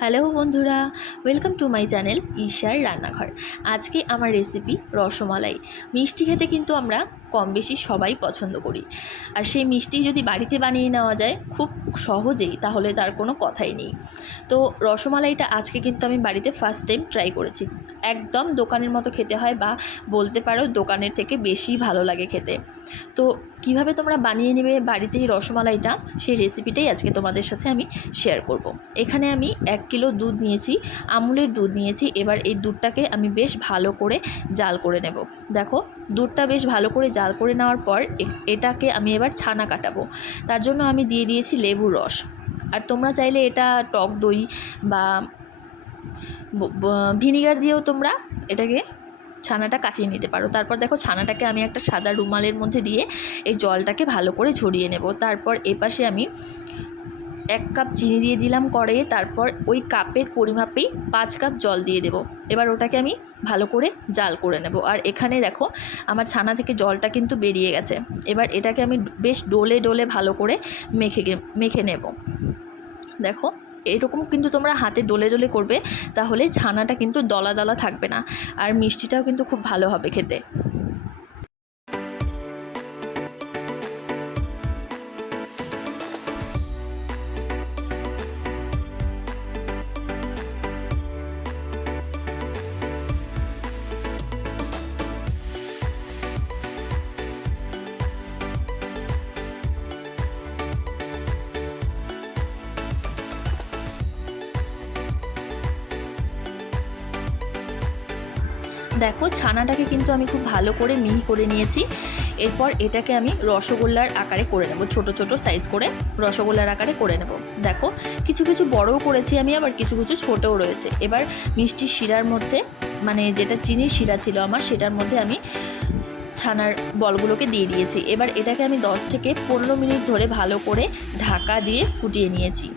Hello বন্ধুরা welcome to my channel ঈশার রান্নাঘর। আজকে আমার রেসিপি রসমালাই। মিষ্টি খেতে কিন্তু আমরা কম বেশি সবাই পছন্দ করি। আর সেই মিষ্টি যদি বাড়িতে বানিয়ে নেওয়া যায় খুব সহজেই, তাহলে তার কোনো কথাই নেই। তো রসমালাইটা আজকে কিন্তু আমি বাড়িতে ফার্স্ট টাইম ট্রাই করেছি। একদম দোকানের মতো খেতে হয় বা বলতে পারো দোকানের থেকে বেশি ভালো লাগে খেতে। তো কীভাবে তোমরা বানিয়ে নেবে বাড়িতেই রসমালাইটা, সেই রেসিপিটাই আজকে তোমাদের সাথে আমি শেয়ার করব। এখানে আমি এক কিলো দুধ নিয়েছি, আমুলের দুধ নিয়েছি। এবার এই দুধটাকে আমি বেশ ভালো করে জাল করে নেব। দেখো, দুধটা বেশ ভালো করে জাল করে নেওয়ার পর এটাকে আমি এবার ছানা কাটাবো। তার জন্য আমি দিয়ে দিয়েছি লেবুর রস। আর তোমরা চাইলে এটা টক দই বা, ভিনিগার দিয়েও তোমরা এটাকে ছানাটা কাটিয়ে নিতে পারো। তারপর দেখো, ছানাটাকে আমি একটা সাদা রুমালের মধ্যে দিয়ে এই জলটাকে ভালো করে ঝরিয়ে নেব। তারপর এপাশে আমি এক কাপ চিনি দিয়ে দিলাম কড়াইয়ে, তারপর ওই কাপের পরিমাপেই পাঁচ কাপ জল দিয়ে দেব। এবার ওটাকে আমি ভালো করে জাল করে নেব। আর এখানে দেখো, আমার ছানা থেকে জলটা কিন্তু বেরিয়ে গেছে। এবার এটাকে আমি বেশ ডোলে ডোলে ভালো করে মেখে মেখে নেব। দেখো, এরকম কিন্তু তোমরা হাতে ডলে ডলে করবে, তাহলে ছানাটা কিন্তু দলা দলা থাকবে না। আর মিষ্টিটাও কিন্তু খুব ভালো হবে খেতে। দেখো, ছানাটাকে কিন্তু আমি খুব ভালো করে মিহি করে নিয়েছি। এরপর এটাকে আমি রসগোল্লার আকারে করে নেব, ছোট ছোট সাইজ করে রসগোল্লার আকারে করে নেব। দেখো, কিছু কিছু বড়ও করেছি আমি, আবার কিছু কিছু ছোটও রয়েছে। এবার মিষ্টি শিরার মধ্যে মানে যেটা চিনির শিরা ছিল আমার, সেটার মধ্যে আমি ছানার বলগুলোকে দিয়ে দিয়েছি। এবার এটাকে আমি 10 থেকে পনেরো মিনিট ধরে ভালো করে ঢাকা দিয়ে ফুটিয়ে নিয়েছি।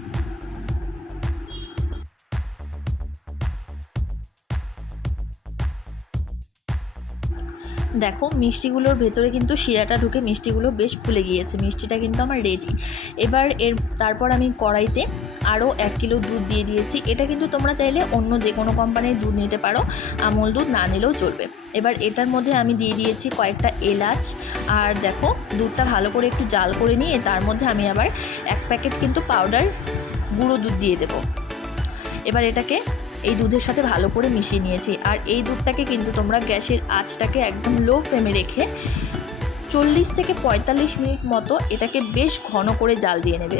দেখো, মিষ্টিগুলোর ভেতরে কিন্তু শিরাটা ঢুকে মিষ্টিগুলো বেশ ফুলে গিয়েছে। মিষ্টিটা কিন্তু আমার রেডি এবার এর, তারপর আমি কড়াইতে আরও এক কিলো দুধ দিয়ে দিয়েছি। এটা কিন্তু তোমরা চাইলে অন্য যে কোনো কোম্পানির দুধ নিতে পারো। আমল দুধ না নিলেও চলবে। এবার এটার মধ্যে আমি দিয়ে দিয়েছি কয়েকটা এলাচ। আর দেখো, দুধটা ভালো করে একটু জাল করে নিয়ে তার মধ্যে আমি আবার এক প্যাকেট কিন্তু পাউডার গুঁড়ো দুধ দিয়ে দেবো। এবার এটাকে এই দুধের সাথে ভালো করে মিশিয়ে নিয়েছি। আর এই দুধটাকে কিন্তু তোমরা গ্যাসের আঁচটাকে একদম লো ফ্লেমে রেখে চল্লিশ থেকে পঁয়তাল্লিশ মিনিট মতো এটাকে বেশ ঘন করে জাল দিয়ে নেবে।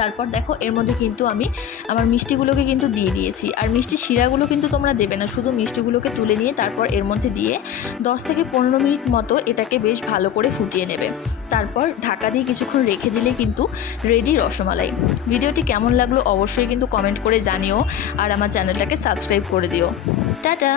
তারপর দেখো এর মধ্যে কিন্তু আমি আমার মিষ্টিগুলোকে কিন্তু দিয়ে দিয়েছি। আর মিষ্টি শিরাগুলো কিন্তু তোমরা দেবে না, শুধু মিষ্টিগুলোকে তুলে নিয়ে তারপর এর মধ্যে দিয়ে 10 থেকে পনেরো মিনিট মতো এটাকে বেশ ভালো করে ফুটিয়ে নেবে। তারপর ঢাকা দিয়ে কিছুক্ষণ রেখে দিলে কিন্তু রেডি রসমালাই। ভিডিওটি কেমন লাগল অবশ্যই কিন্তু কমেন্ট করে জানিও, আর আমার চ্যানেলটাকে সাবস্ক্রাইব করে দিও। টাটা!